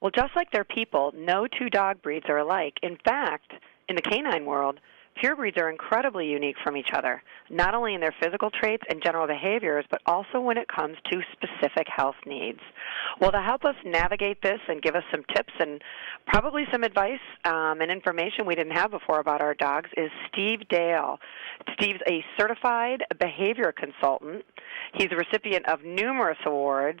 Well, just like their people, no two dog breeds are alike. In fact, in the canine world, pure breeds are incredibly unique from each other, not only in their physical traits and general behaviors, but also when it comes to specific health needs. Well, to help us navigate this and give us some tips and probably some advice and information we didn't have before about our dogs is Steve Dale. Steve's a certified behavior consultant. He's a recipient of numerous awards,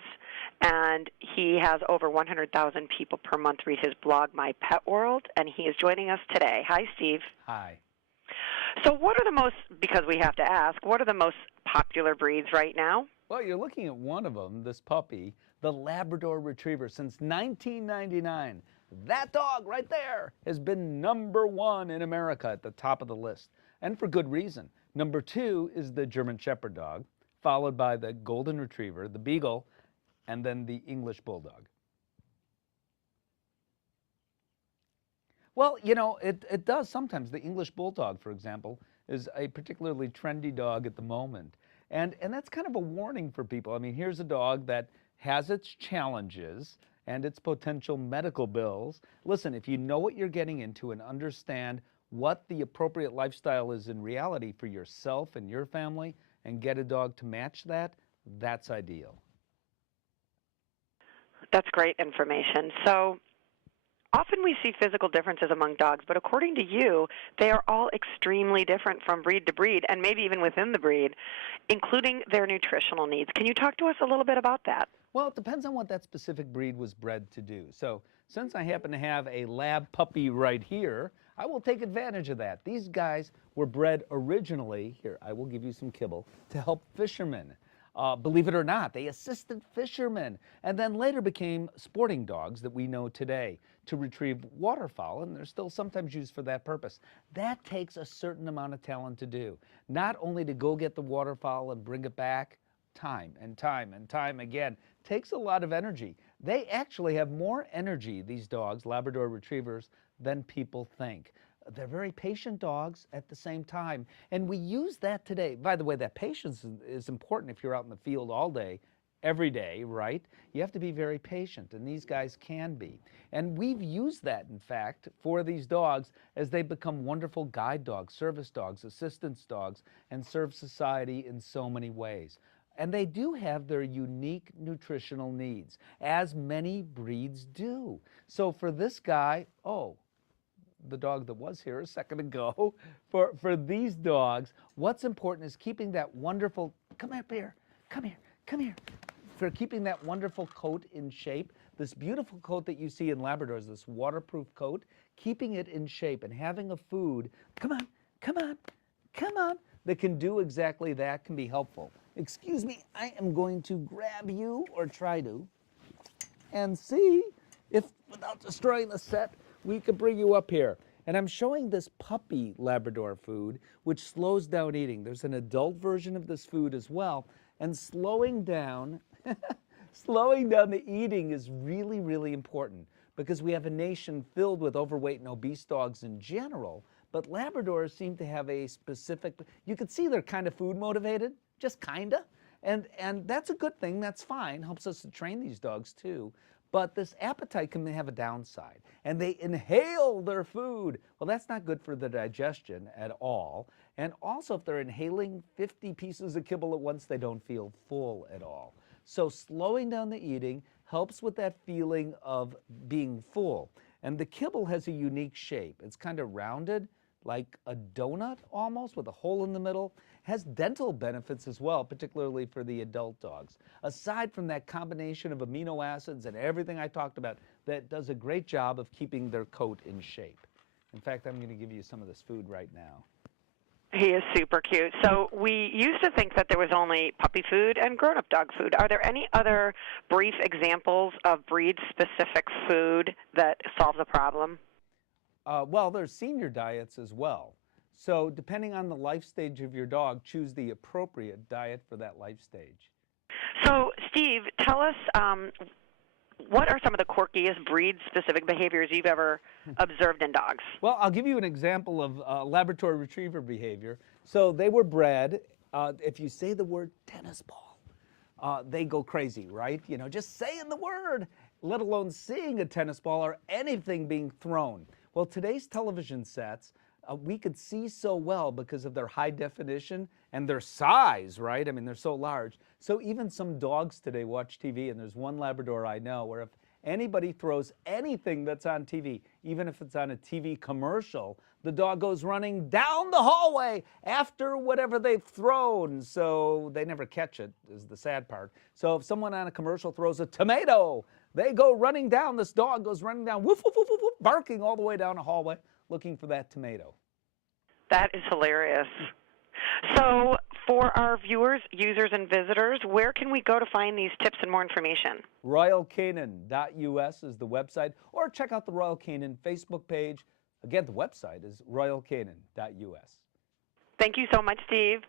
and he has over 100,000 people per month read his blog, My Pet World, and he is joining us today. Hi, Steve. Hi. So what are the most, because we have to ask, what are the most popular breeds right now? Well, you're looking at one of them, this puppy, the Labrador Retriever. Since 1999, that dog right there has been #1 in America at the top of the list, and for good reason. #2 is the German Shepherd dog, followed by the Golden Retriever, the Beagle, and then the English Bulldog. Well, you know, it does sometimes. The English Bulldog, for example, is a particularly trendy dog at the moment. And that's kind of a warning for people. I mean, here's a dog that has its challenges and its potential medical bills. Listen, if you know what you're getting into and understand what the appropriate lifestyle is in reality for yourself and your family and get a dog to match that, that's ideal. That's great information. So often we see physical differences among dogs, but according to you, they are all extremely different from breed to breed, and maybe even within the breed, including their nutritional needs. Can you talk to us a little bit about that? Well, it depends on what that specific breed was bred to do. So since I happen to have a lab puppy right here, I will take advantage of that. These guys were bred originally, here, I will give you some kibble, to help fishermen. Believe it or not, they assisted fishermen and then later became sporting dogs that we know today to retrieve waterfowl, and they're still sometimes used for that purpose. That takes a certain amount of talent to do, not only to go get the waterfowl and bring it back time and time and time again. Takes a lot of energy. They actually have more energy, these dogs, Labrador Retrievers, than people think. They're very patient dogs at the same time, and we use that today. By the way, that patience is important if you're out in the field all day, every day, right? You have to be very patient, and these guys can be. And we've used that, in fact, for these dogs as they become wonderful guide dogs, service dogs, assistance dogs, and serve society in so many ways. And they do have their unique nutritional needs, as many breeds do. So for this guy, the dog that was here a second ago, for these dogs, what's important is keeping that wonderful, come up here, come here, come here, for keeping that wonderful coat in shape. This beautiful coat that you see in Labradors, this waterproof coat, keeping it in shape and having a food, come on, come on, come on, that can do exactly that can be helpful. Excuse me, I am going to grab you, or try to, and see if, without destroying the set, we could bring you up here. And I'm showing this puppy Labrador food, which slows down eating. There's an adult version of this food as well. And slowing down, slowing down the eating is really, really important because we have a nation filled with overweight and obese dogs in general. But Labradors seem to have a specific, you can see they're kind of food motivated, just kinda. And that's a good thing, that's fine. Helps us to train these dogs too. But this appetite can have a downside, and they inhale their food. Well, that's not good for the digestion at all. And also, if they're inhaling 50 pieces of kibble at once, they don't feel full at all. So slowing down the eating helps with that feeling of being full. And the kibble has a unique shape. It's kind of rounded, like a donut almost, with a hole in the middle. Has dental benefits as well, particularly for the adult dogs. Aside from that combination of amino acids and everything I talked about, that does a great job of keeping their coat in shape. In fact, I'm going to give you some of this food right now. He is super cute. So we used to think that there was only puppy food and grown-up dog food. Are there any other brief examples of breed-specific food that solve the problem? Well, there's senior diets as well. So depending on the life stage of your dog, choose the appropriate diet for that life stage. So, Steve, tell us what are some of the quirkiest breed-specific behaviors you've ever observed in dogs? Well, I'll give you an example of Labrador Retriever behavior. So they were bred, if you say the word tennis ball, they go crazy, right? You know, just saying the word. let alone seeing a tennis ball or anything being thrown. Well, today's television sets, we could see so well because of their high definition and their size, right? I mean, they're so large. So even some dogs today watch TV, and there's one Labrador I know where if anybody throws anything that's on TV, even if it's on a TV commercial, the dog goes running down the hallway after whatever they've thrown. So they never catch it, is the sad part. So if someone on a commercial throws a tomato, they go running down. This dog goes running down, woof, woof, woof, woof, woof, barking all the way down a hallway looking for that tomato. That is hilarious. So for our viewers, users, and visitors, where can we go to find these tips and more information? RoyalCanin.us is the website, or check out the Royal Canin Facebook page. Again, the website is RoyalCanin.us. Thank you so much, Steve.